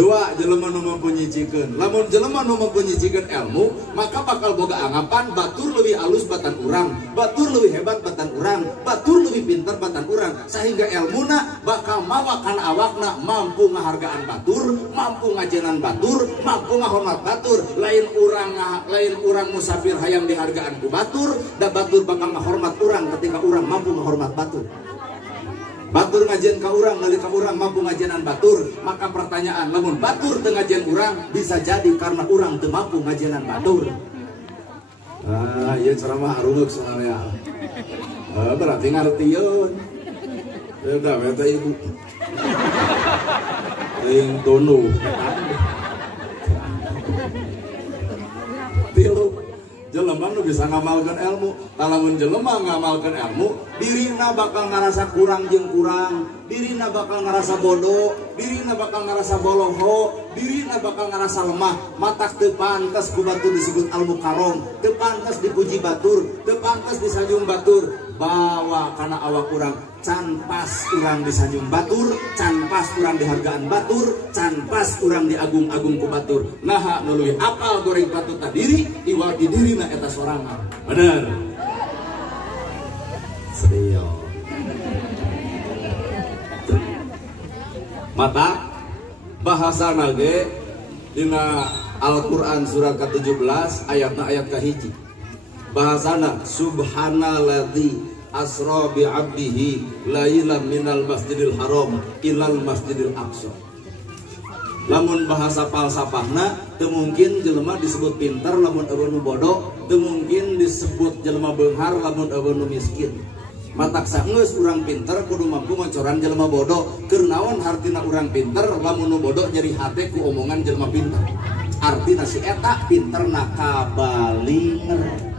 Dua, jelema nu mampu nyicikeun. Lamun jelema nu mampu nyicikeun ilmu, maka bakal boga anggapan batur leuwih alus batan urang, batur leuwih hebat batan urang, batur leuwih pinter batan urang, sehingga ilmuna bakal mawa kana awakna mampu ngahargaan batur, mampu ngajenan batur, mampu ngahormat batur. Lain urang musafir hayang dihargaan ku batur, da batur bakal ngahormat urang ketika urang mampu ngahormat batur. Batur ngajen ka urang, nalika urang mampu ngajenan batur, maka pertanyaan, lamun batur teu ngajen urang, bisa jadi karena urang teu mampu ngajenan batur. Ah, ieu ceramah arunguk soalnya. Berarti ngartieun. Beda beta ibu. Aing tunu. Tilu. Jelema nu bisa ngamalkeun ilmu, lamun jelema ngamalkeun ilmu, dirina bakal ngarasa kurang jeung kurang, dirina bakal ngarasa bodoh, dirina bakal ngarasa boloho, dirina bakal ngarasa lemah. Matak teu pantes ku batur disebut ilmu karong, teu pantes dipuji batur, teu pantes disanjung batur. Bawa kana awak urang, can pas urang disanjung batur, can pas urang dihargaan batur, can pas urang diagung-agung ku batur. Naha nu leuwih apal goreng patut diri, iwal di dirina eta sorangan. Bener. Serius. Mata bahasana ge dina Al-Qur'an surat ke-17 ayatna ayat kahiji. Bahasana subhanalladzi asra bi 'abdihi lailan minal masjidil haram ilal masjidil aqsa. Lamun bahasa falsafahna teu mungkin jelema disebut pinter lamun eueun nu bodoh, teu mungkin disebut jelema beunghar lamun eueun nu miskin. Matak saeunggeus urang pinter kudu mampu ngocoran jelema bodoh. Keur naon hartina urang pinter lamun nu bodoh nyeri hate ku omongan jelema pinter. Artina si eta pinter nakabalinger.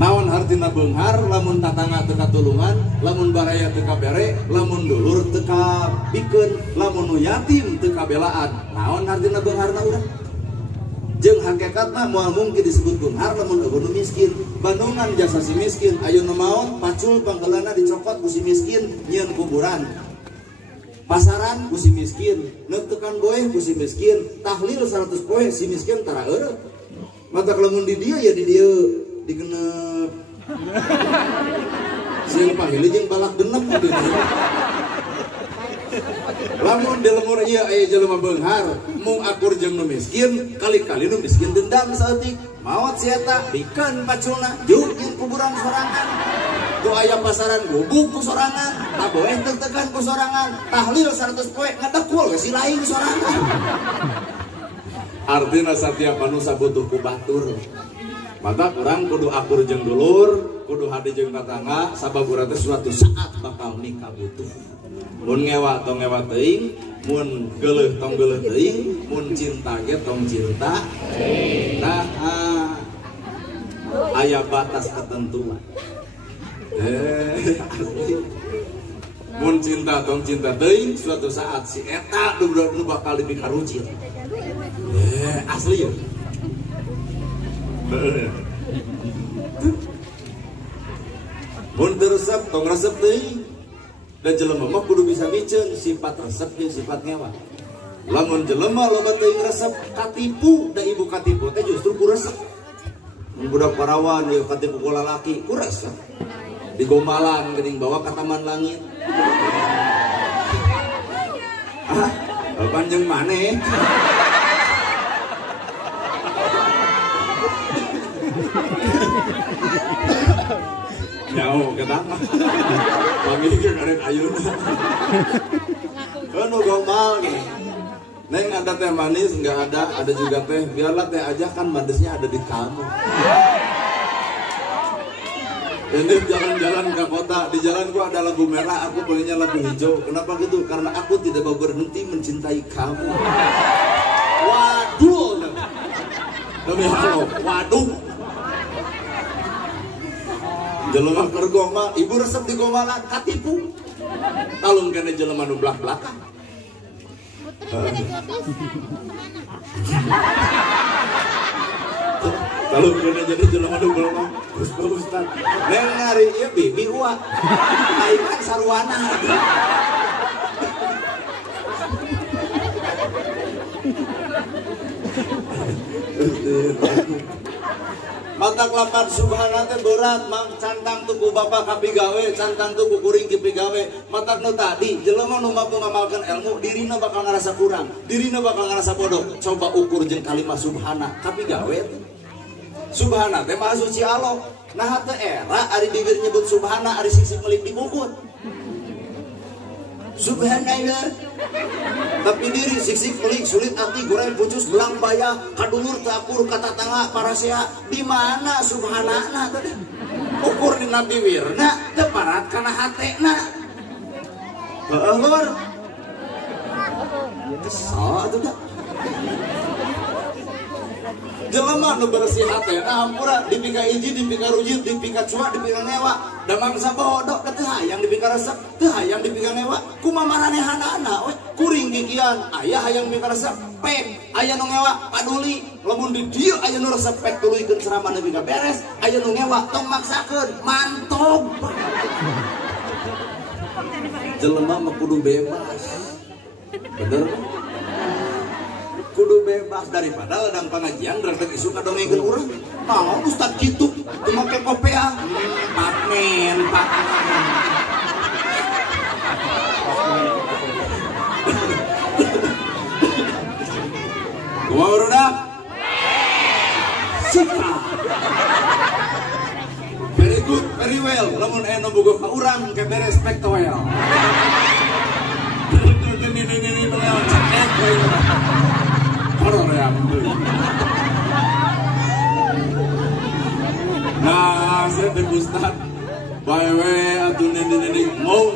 Naon hartina beunghar lamun tatangga teu katulungan, lamun baraya teu kabere, lamun dulur teu kabikeun, lamun nu yatim teu kabelaan. Naon hartina beungharna urang? Jeung hakikatna moal mungkin disebut beunghar lamun eueun nu miskin. Bandungan jasa si miskin, ayeuna maot pacul panggeulana dicokot ku si miskin, nyieun kuburan. Pasaran ku si miskin, neutekan goeh ku si miskin, tahlil 100 poe si miskin tara eureuk. Matak lamun di dieu ya di dieu digenep. Sing pahili jeung balak genep gitu. Lamun di lemur ieu aya jelema beunghar, mung akur jeung nu miskin, kali-kali nu miskin dendam saeutik. Maot si eta bikeun paculna, juk jeung kuburan sorangan. Tu aya pasaran gubuk ku sorangan, taboeh teg-tegan ku sorangan, tahlil 100 poe ngadekul we si lain sorangan. Artina satiap manusia butuh ku batur. Maka orang kudu akur jeung dulur, kudu hade jeung tatangga, sababura teh suatu saat bakal nikah butuh. Mun ngewa tong ngewa teuing, mun geuleuh tong geuleuh teuing, mun cinta ge tong cinta. Nah, aya batas ketentuan. Mun cinta tong cinta teuing, suatu saat si eta nu bakal dipikarucil. Asli ya. Mun teu resep tong resep teuing. Da jelema mah kudu bisa miceun sifat resep jeung sifat ngewa. Lamun jelema loba teuing resep katipu da ibu katipu teh justru ku resep. Mun budak parawan ieu katipu ku lalaki ku resep. Digombalan geuning bawa ka taman langit. Ah, panjang maneh. Jauh kenapa? Pamikir karek ayuna. Anu gombal nih. Neng ada teh manis nggak ada juga teh. Biarlah teh aja kan manisnya ada di kamu. Ini jalan-jalan ke kota, di jalanku ada lampu merah, aku pengennya lampu hijau. Kenapa gitu? Karena aku tidak mau berhenti mencintai kamu. Waduh, demi Allah, waduh. Jelema keur gombal, ibu resep di gombalan katipu. Talung kene jelema nu blak-blakan. Talung kene jadi jelema nu blak. Bagus Ustaz. Neng ngari ieu bibi uak. Aing kan sarwana. Mata kelapan subhana teh berat mang cantang tuku bapak kapigawe cantang tuku kuring kipigawe mata nu tadi jelema nu mampu ngamalkeun ilmu dirina bakal ngarasa kurang dirina bakal ngarasa bodoh coba ukur jeung kalimat subhana kapigawe subhana teh maha suci Allah nah teu era ari bibir nyebut subhana ari sisik melik dikukut subhanallah tapi diri sisik melik sulit hati goreng pucus belang bayah kadulur takur kata tangga parasea di mana subhanallah tadi ukur di nabi wirna teparat kana hatena lur kesal atuh dah jelema nu bersih hatena hampura dipika hiji dipika rujit dipika cuak dipika ngewa da mangsa bodoh teu hayang dipika resep teu hayang dipika ngewa kumaha maranehanana we kuring kikian aya hayang dipika resep pek aya nu ngewa paduli lamun di dieu aya nu resep pek tuluykeun ceramah nepi ka beres aya nu ngewa tong maksakeun mantap jelema mah kudu bebas bener kudu bebas daripada ladang pengajian rada isu kadongengkeun urang. Naon ustad kitu teu make kopea. Pakmen. Kumaha budak? Suka. Very good, very well. Lamun aya nu boga ka urang ke beres respect well. Ini ceket we. Nah, saya dari Ustad bae atuh nini mau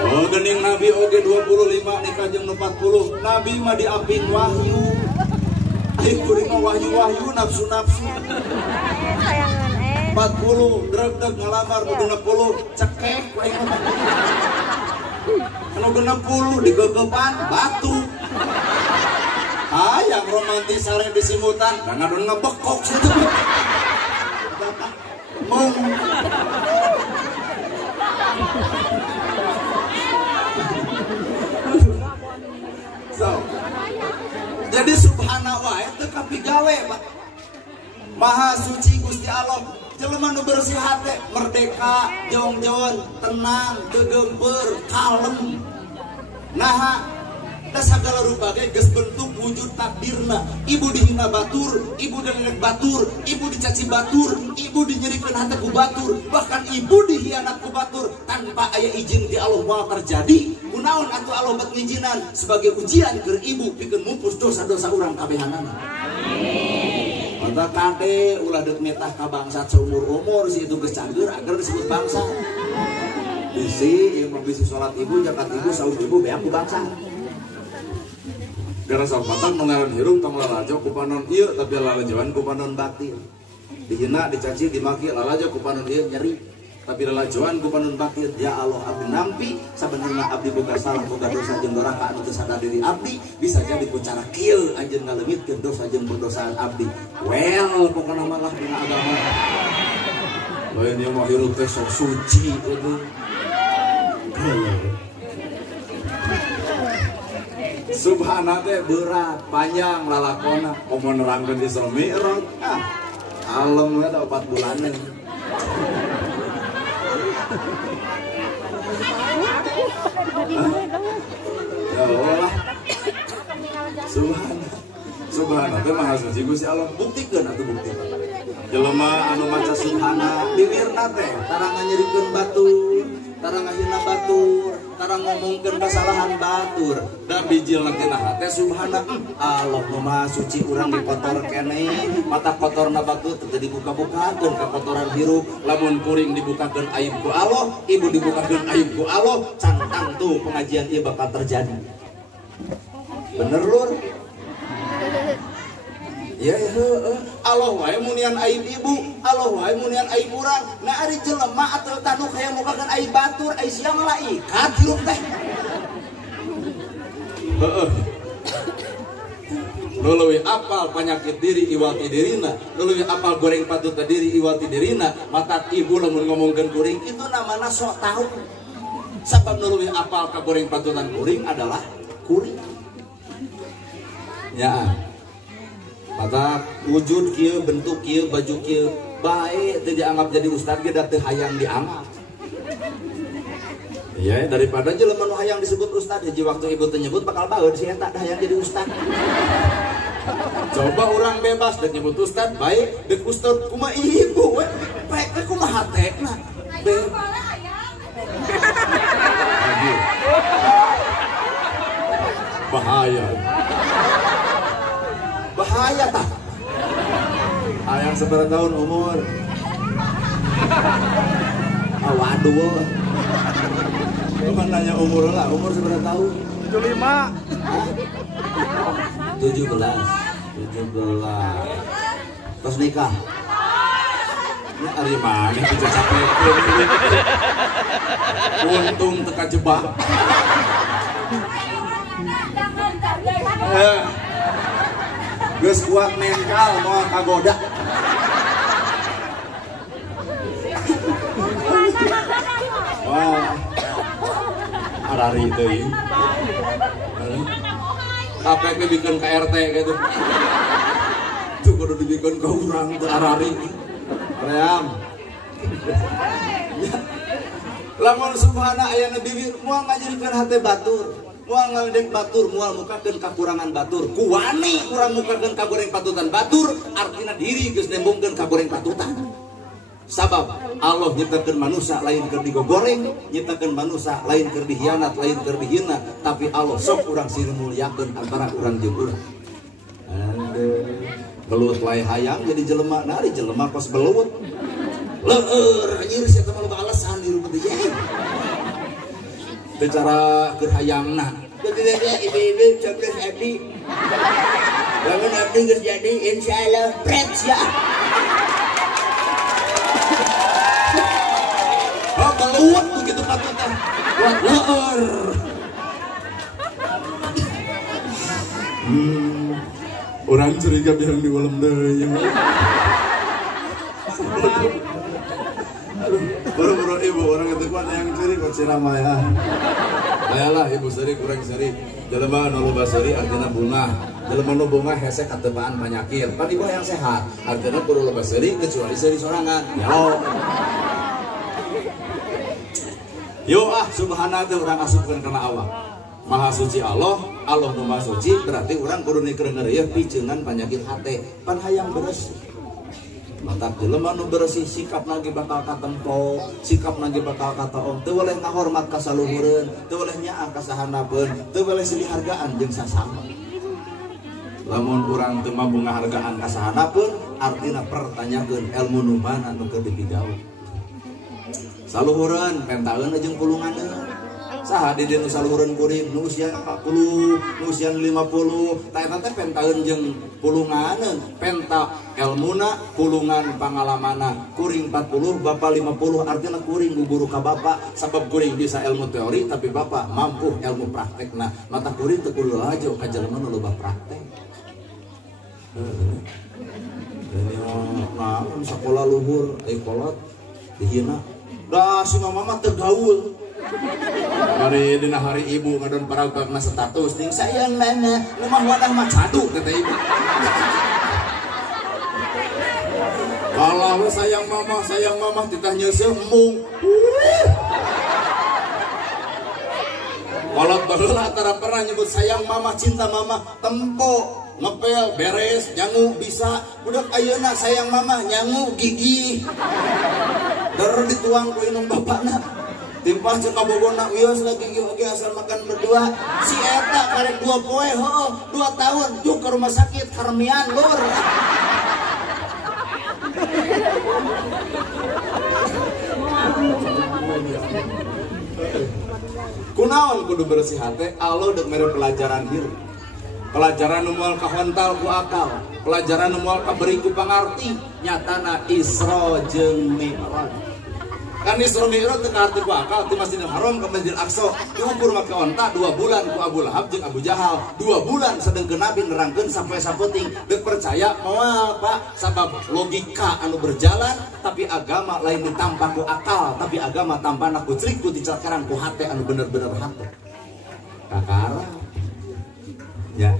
oh gening Nabi oge 25 nikah jeung 40 Nabi mah diapin wahyu ayo kuring mah wahyu nafsu 40 dreg ngalamar kudu 60 cekek we anu 60 digegepan batu yang romantis sare disimutan dan ngadon ngebekok situ mung so jadi subhanallah itu kapigawe Pak maha suci Gusti Allah jelema nu bersih hati merdeka jong-jong tenang gegempeur kalem nah segala rupa geus bentuk wujud takdirna ibu dihina batur ibu diledek batur ibu dicaci batur ibu dinyerikeun hate ku batur bahkan ibu dihianat ku batur tanpa aya izin di Allah moal terjadi kunaon atuh Allah bet ngijinan sebagai ujian keur ibu pikeun mumpus dosa-dosa urang kabehanana amin mata kade ulah deuk metah ka bangsa seumur-umur si itu geus cangger agar disebut bangsa bisi ieu mah bisi salat ibu zakat ibu saum ibu beak ku bangsa gara salpatan mengaran hirum tong lalajo ku panon ieu tapi lalajoan ku panon batin dihina dicaci dimaki lalajo ku panon ieu nyeri tapi lalajoan ku panon batin ya Allah abdi nampi sabenerna abdi boga salah boga dosa jeung doraka anu teu sadar diri abdi bisa jadi ku cara kieu anjeun ngalemitkeun dosa jeung perdosaan abdi well pokona malah dina agama lain ieu mah hirup teh sok suci eueuh subhana teh berat panjang lalakona mau nerangkeun Isra Mi'raj alam we da 4 bulanan ya Allah subhana teh maha suci Gusti Allah buktikeun atuh bukti jelema anu maca subhana bibirna teh tarang nyerikeun batur tarang ngahina batur tarang ngomongkeun kesalahan batur da bijil tina hate subhana Allah maha suci urang dikotor keneh mata kotorna batur teu dibuka-bukakeun kakotoran hirup lamun kuring dibukakeun aib ku Allah ibu dibukakeun aib ku Allah cantang tuh pengajian ieu bakal terjadi bener lur ya Allah wae munian aib ibu Allah wae munian aib urang nah ari jelema atuh tanu kaya mukakeun aib batur ai sia malaikat hirup teh heeh nu leuwih apal penyakit diri iwati dirina nu leuwih apal goreng patut diri iwati dirina mata ibu lamun ngomongkeun kuring itu namana sok tahu sabab nu leuwih apal ka goreng patutan kuring adalah kuring Ya. Mata wujud kieu, bentuk kieu, baju kieu bae teu dianggap jadi ustad ge da teu hayang dianggap. Ya, daripada jelema nu hayang disebut ustad hiji waktu ibu teu nyebut bakal baeud si eta da hayang jadi ustad. Coba orang bebas dan nyebut ustad baik dek ustad kumaha ibu we baik we kumaha tekna bahaya bahaya tak ayang seberapa tahun umur waduh cuma nanya umur lah umur seberapa tahun 17 terus nikah ini hari mana kita capek untung teka jebak geus kuat mental mau kagoda wah arari teuing KPK bikin KRT gitu tuh kudu dibikin ke urang ke arari ream lamun subhana ayana bibir mual ngajadikeun hate batur mual ngalendek batur mual mukakeun kakurangan batur kuwani urang mukakeun kagoreng patutan batur artina diri geus nembongkeun kagoreng patutan sabab Allah nyiptakeun manusia lain keur digoreng nyiptakeun manusia lain keur dihianat lain keur dihina tapi Allah sok urang siri mulyakeun antara urang jeung urang belut lae hayang jadi jelema nari jelema kos belut leueur anjir sia teh mah alasan di rumah teh teu cara keur hayangna ibu-ibu coklat abdi lamun abdi geus jadi insyaallah prets ya belut begitu patutan buat leueur orang curiga biar di ulam deui buru-buru ibu orang itu kan yang curi kok cirama ya ayalah ibu seri kurang seri jelema nu loba seri artina bunga jelema nu bunga hese katebaan penyakit pan ibu yang sehat artina kudu loba seri kecuali seri sorangan ya yo subhanahu orang asupkeun kana Allah maha suci Allah nu maha suci berarti orang kudu nikeureuh piceungan penyakit hate pan hayang bersih mantap jelema nu bersih sikap nage bakal katempo sikap nage bakal kataong teu boleh ngahormat ka saluhureun teu boleh nyaah ka sahandapun teu boleh silih hargaan jeung sasama lamun urang teu mampu ngahargaan ka sahandapun artina pertanyakeun ilmu nu mana nu keur dipigawe saluhureun pentaeun jeung pulunganeun saha di dieu nu saluhureun kuring nu usian 40 nu usian 50 ta eta teh pentaeun jeung pulunganeun penta elmuna pulungan pangalamanna kuring 40 bapak 50 artinya kuring guguru ka bapak sabab kuring bisa ilmu teori tapi bapak mampu ilmu praktekna mata kuring teu kudu lajo ka jelema nu loba praktek nah sakola luhur ai kolot dihina da si mama mah tergaul hari dina hari ibu ngadon paraugna status ning sayang nana rumah wadah mah cadu kata ibu kalau sayang mama ditanya sembung kalau baheula tara pernah nyebut sayang mama cinta mama tempo ngepel beres nyangu bisa budak ayeuna sayang mama nyangu gigi der dituang ku inung bapakna timpah cek kabogona wios lagi gigi asal makan berdua si eta karek 2 poe heuh 2 tahun juk ke rumah sakit karmian lur kunaon kudu bersih hate Allah dek mere pelajaran hirup pelajaran nu moal kahontal ku akal pelajaran nu moal kaberi ku pangarti nyatana Isra jeung Mi'raj kan Isra Mi'raj teu kaharti ku akal ti Masjidil Haram ka Masjidil Aqsa diukur make onta 2 bulan ku Abu Lahab jeung Abu Jahal 2 bulan sedengkeun Nabi nerangkeun sampai sapenting deuk percaya moal Pak sabab logika anu berjalan tapi agama lain ditampa ku akal tapi agama tampana ku crik ku dicakaran ku hate anu bener-bener hate kakara ya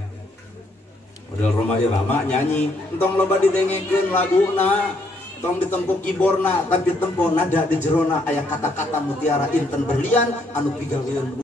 model Roma Irama nyanyi entong loba didengekeun laguna tong ditempo keyboardna tapi tempo nada di jerona aya kata-kata mutiara inten berlian anu pigaweun